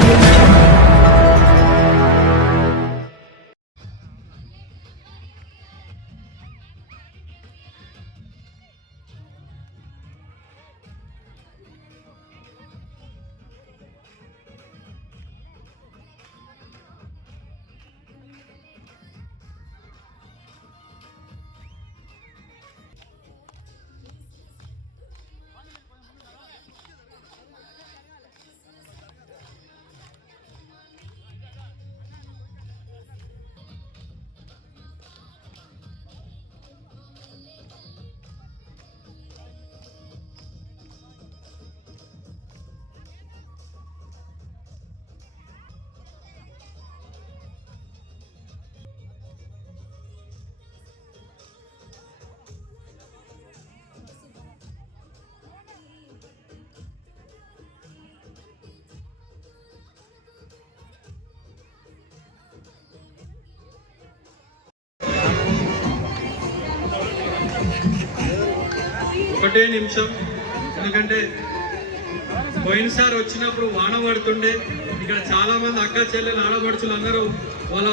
Audio ఒకటే నిమిషం. ఎందుకంటే పోయినసారి వచ్చినప్పుడు వాన పడుతుండే. ఇక్కడ చాలా మంది అక్క చెల్లెలు ఆడపడుచులు అందరూ వాళ్ళ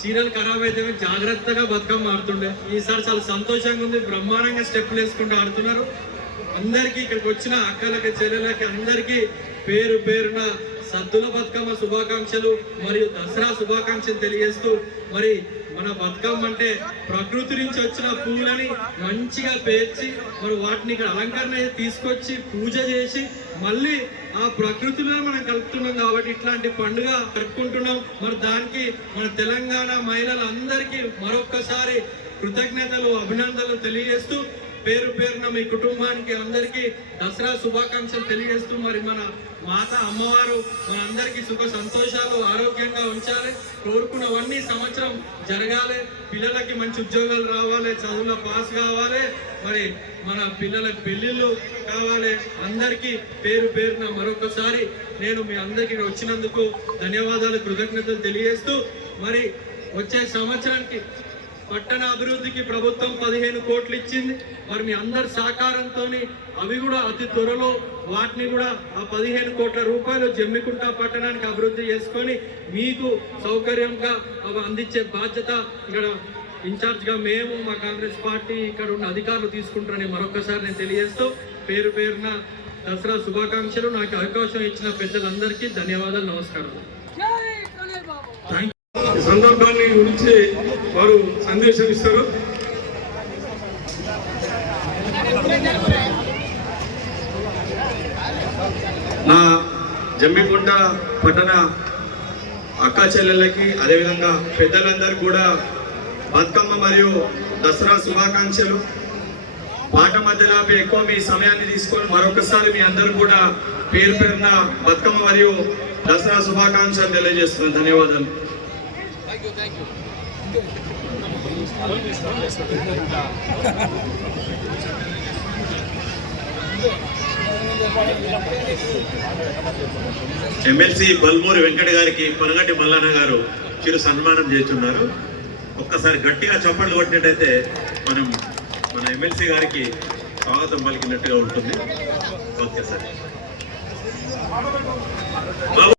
చీరలు ఖరాబ్ అయితే జాగ్రత్తగా బతుకమ్మ ఆడుతుండే. ఈసారి చాలా సంతోషంగా ఉంది. బ్రహ్మాండంగా స్టెప్పులు వేసుకుంటూ ఆడుతున్నారు. అందరికీ ఇక్కడికి వచ్చిన అక్కలకి చెల్లెలకి అందరికీ పేరు పేరున సద్దుల బతుకమ్మ శుభాకాంక్షలు మరియు దసరా శుభాకాంక్షలు తెలియజేస్తూ మరి మన బతుకమ్మ అంటే ప్రకృతి నుంచి వచ్చిన పూలని మంచిగా పేర్చి మరి వాటిని ఇక్కడ అలంకరణ తీసుకొచ్చి పూజ చేసి మళ్ళీ ఆ ప్రకృతిలో మనం కలుపుతున్నాం కాబట్టి ఇట్లాంటి పండుగ జరుపుకుంటున్నాం. మరి దానికి మన తెలంగాణ మహిళలందరికీ మరొక్కసారి కృతజ్ఞతలు అభినందనలు తెలియజేస్తూ పేరు పేరున మీ కుటుంబానికి అందరికీ దసరా శుభాకాంక్షలు తెలియజేస్తూ మరి మన మాత అమ్మవారు మన అందరికీ సుఖ సంతోషాలు ఆరోగ్యంగా ఉంచాలి. కోరుకున్నవన్నీ సంవత్సరం జరగాలి. పిల్లలకి మంచి ఉద్యోగాలు రావాలి. చదువులో పాస్ కావాలి. మరి మన పిల్లలకు పెళ్ళిళ్ళు కావాలి. అందరికీ పేరు పేరున మరొకసారి నేను మీ అందరికీ వచ్చినందుకు ధన్యవాదాలు కృతజ్ఞతలు తెలియజేస్తూ మరి వచ్చే సంవత్సరానికి పట్టణ అభివృద్ధికి ప్రభుత్వం పదిహేను కోట్లు ఇచ్చింది. మరి మీ అందరి సహకారంతో అవి కూడా అతి త్వరలో వాటిని కూడా ఆ పదిహేను కోట్ల రూపాయలు జమ్మికుంట పట్టణానికి అభివృద్ధి చేసుకొని మీకు సౌకర్యంగా అవి అందించే బాధ్యత ఇక్కడ ఇన్ఛార్జ్గా మేము మా కాంగ్రెస్ పార్టీ ఇక్కడ ఉన్న అధికారులు తీసుకుంటారని మరొకసారి నేను తెలియజేస్తూ పేరు పేరున దసరా శుభాకాంక్షలు. నాకు అవకాశం ఇచ్చిన పెద్దలందరికీ ధన్యవాదాలు నమస్కారం ఈ సందర్భాన్ని గురించి వారు సందేశం ఇస్తారు. నా జమ్మికుంట పట్టణ అక్క చెల్లెళ్ళకి అదేవిధంగా పెద్దలందరూ కూడా బతుకమ్మ మరియు దసరా శుభాకాంక్షలు. పాట మధ్యలో ఎక్కువ మీ సమయాన్ని తీసుకొని మరొకసారి మీ అందరూ కూడా పేరు పేరున బతుకమ్మ మరియు దసరా శుభాకాంక్షలు తెలియజేస్తున్నాను. ధన్యవాదాలు. ఎమ్మెల్సీ బల్మూరి వెంకట గారికి పనగట్టి మల్లన్న గారు చిరు సన్మానం చేస్తున్నారు. ఒక్కసారి గట్టిగా చప్పట్లు కొట్టినట్టయితే మనం మన ఎమ్మెల్సీ గారికి స్వాగతం పలికినట్టుగా ఉంటుంది. Okay sir.